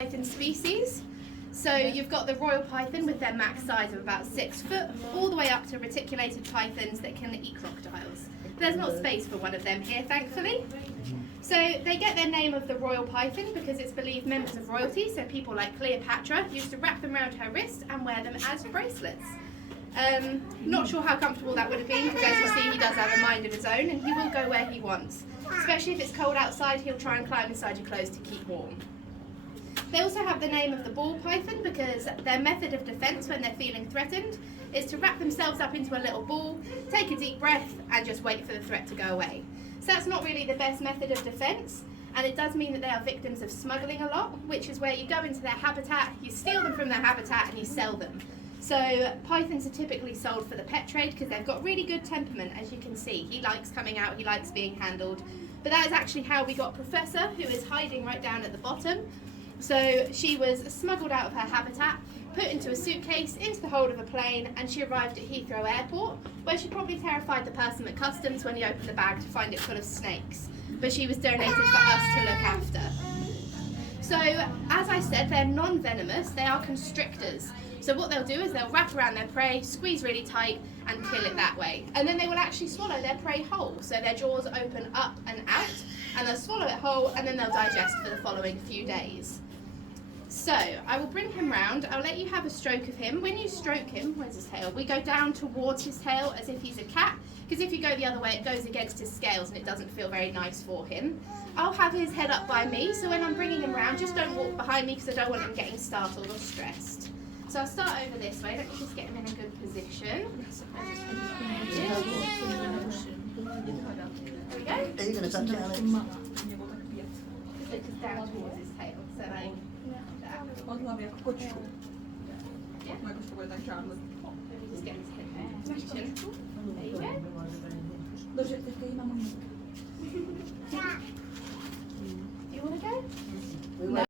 python species. So you've got the royal python with their max size of about 6 foot, all the way up to reticulated pythons that can eat crocodiles. There's not space for one of them here, thankfully. So they get their name of the royal python because it's believed members of royalty, so people like Cleopatra, used to wrap them around her wrist and wear them as bracelets. Not sure how comfortable that would have been, because as you see, he does have a mind of his own and he will go where he wants. Especially if it's cold outside, he'll try and climb inside your clothes to keep warm. They also have the name of the ball python because their method of defence when they're feeling threatened is to wrap themselves up into a little ball, take a deep breath and just wait for the threat to go away. So that's not really the best method of defence, and it does mean that they are victims of smuggling a lot, which is where you go into their habitat, you steal them from their habitat and you sell them. So pythons are typically sold for the pet trade because they've got really good temperament, as you can see. He likes coming out, he likes being handled. But that is actually how we got Professor, who is hiding right down at the bottom. So she was smuggled out of her habitat, put into a suitcase, into the hold of a plane, and she arrived at Heathrow Airport, where she probably terrified the person at customs when he opened the bag to find it full of snakes. But she was donated for us to look after. So, as I said, they're non-venomous, they are constrictors. So what they'll do is they'll wrap around their prey, squeeze really tight, and kill it that way. And then they will actually swallow their prey whole. So their jaws open up and out, and they'll swallow it whole, and then they'll digest for the following few days. So, I will bring him round, I'll let you have a stroke of him. When you stroke him, where's his tail? We go down towards his tail as if he's a cat, because if you go the other way it goes against his scales and it doesn't feel very nice for him. I'll have his head up by me, so when I'm bringing him round, just don't walk behind me because I don't want him getting startled or stressed. So I'll start over this way, let me just get him in a good position. There we go. Are you going to touch it, Alex? Just down towards his tail, so like that. Yeah. Just get his head in position. There you go.